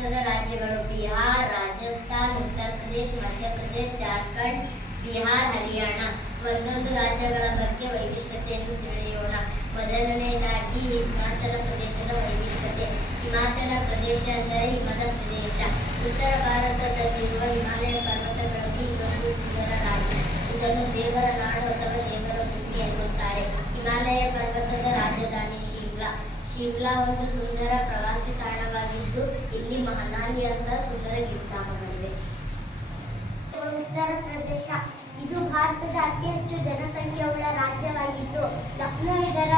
ಭಾರತದ ರಾಜ್ಯಗಳು ಬಿಹಾರ್, ರಾಜಸ್ಥಾನ್, ಉತ್ತರ ಪ್ರದೇಶ್, ಮಧ್ಯಪ್ರದೇಶ್, ಜಾರ್ಖಂಡ್, ಬಿಹಾರ್, ಹರಿಯಾಣ. ಒಂದೊಂದು ರಾಜ್ಯಗಳ ಬಗ್ಗೆ ವೈಶಿಷ್ಟ್ಯತೆಯನ್ನು ತಿಳಿಯೋಣ. ಮೊದಲನೆಯದಾಗಿ ಹಿಮಾಚಲ ಪ್ರದೇಶದ ವೈಶಿಷ್ಟ್ಯತೆ. ಹಿಮಾಚಲ ಪ್ರದೇಶ ಅಂದರೆ ಹಿಮದ ಪ್ರದೇಶ. ಉತ್ತರ ಭಾರತದಲ್ಲಿರುವ ಹಿಮಾಲಯ ಪರ್ವತಗಳಲ್ಲಿ ಇದೊಂದು ಸುಂದರ ರಾಜ್ಯ. ಇದನ್ನು ದೇವರ ನಾಡು ಅಥವಾ ದೇವರ ಭೂಮಿ ಎನ್ನುತ್ತಾರೆ. ಹಿಮಾಲಯ ಪರ್ವತದ ರಾಜಧಾನಿ ಶಿಮ್ಲಾ. ಶಿಮ್ಲಾ ಒಂದು ಸುಂದರ ಪ್ರವಾಸಿ ತಾಣವಾಗಿದ್ದು ಇಲ್ಲಿ ಮಹನಾಲಿ ಅಂತ ಸುಂದರ ಗಿರಿಧಾಮಗಳಿವೆ. ಉತ್ತರ ಪ್ರದೇಶ ಇದು ಭಾರತದ ಅತಿ ಹೆಚ್ಚು ಜನಸಂಖ್ಯೆಯುಳ್ಳ ರಾಜ್ಯವಾಗಿದ್ದು ಲಕ್ನೋ ಇದರ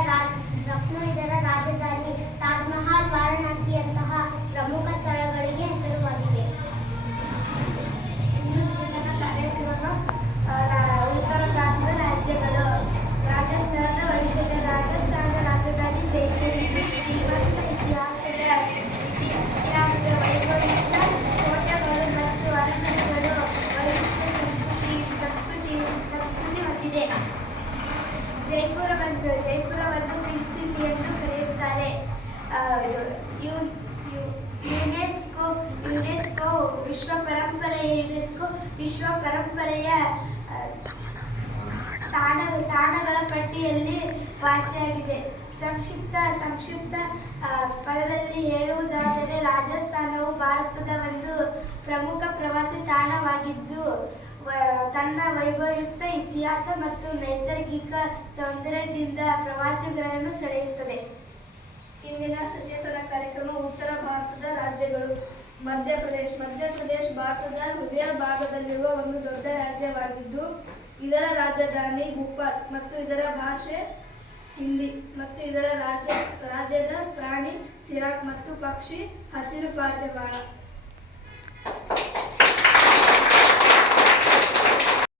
ರಾಜಧಾನಿ. ತಾಜ್ ಮಹಲ್, ವಾರಣಾಸಿಯಂತಹ ಪ್ರಮುಖ ಸ್ಥಳಗಳಿಗೆ ಹೆಸರುವಾಗಿದೆ. ಕಾರ್ಯಕ್ರಮ ಉತ್ತರ ಭಾರತದ ರಾಜ್ಯಗಳು. ರಾಜಸ್ಥಾನದ ವೈಶಿಷ್ಟ್ಯ. ರಾಜಸ್ಥಾನದ ರಾಜಧಾನಿ ಜೈಪುರ. ಶ್ರೀಮಂತ ಇತಿಹಾಸದ ವೈಭವಯುತ ಕೋಟೆಗಳು ಮತ್ತು ಅರಮನೆಗಳು ವೈಶಿಷ್ಟ್ಯ ಸಂಸ್ಕೃತಿ ಹೊಂದಿದೆ. ಜೈಪುರವನ್ನು ಪಿಂಕ್ ಸಿಟಿ ಎಂದು ಕರೆಯುತ್ತಾರೆ. ಯುನೆಸ್ಕೋ ವಿಶ್ವ ಪರಂಪರೆಯ ತಾಣಗಳ ಪಟ್ಟಿಯಲ್ಲಿ ವಾಸಿಯಾಗಿದೆ. ಸಂಕ್ಷಿಪ್ತ ಪದದಲ್ಲಿ ಹೇಳುವುದಾದರೆ ರಾಜಸ್ಥಾನವು ಭಾರತದ ಒಂದು ಪ್ರಮುಖ ಪ್ರವಾಸಿ ತಾಣವಾಗಿದ್ದು ತನ್ನ ವೈಭವಯುಕ್ತ ಇತಿಹಾಸ ಮತ್ತು ನೈಸರ್ಗಿಕ ಸೌಂದರ್ಯದಿಂದ ಪ್ರವಾಸಿಗರನ್ನು ಸೆಳೆಯುತ್ತದೆ. ಇಂದಿನ ಸಚೇತನ ಕಾರ್ಯಕ್ರಮ ಉತ್ತರ ಭಾರತದ ರಾಜ್ಯಗಳು. ಮಧ್ಯಪ್ರದೇಶ್ ಭಾರತದ ಹೃದಯ ಭಾಗದಲ್ಲಿರುವ ಒಂದು ದೊಡ್ಡ ರಾಜ್ಯವಾಗಿದ್ದು ಇದರ ರಾಜಧಾನಿ ಭೋಪಾಲ್ ಮತ್ತು ಇದರ ಭಾಷೆ ಹಿಂದಿ ಮತ್ತು ಇದರ ರಾಜ್ಯದ ಪ್ರಾಣಿ ಚಿರಾಗ್ ಮತ್ತು ಪಕ್ಷಿ ಹಸಿರು ಪಾರಿವಾಳ.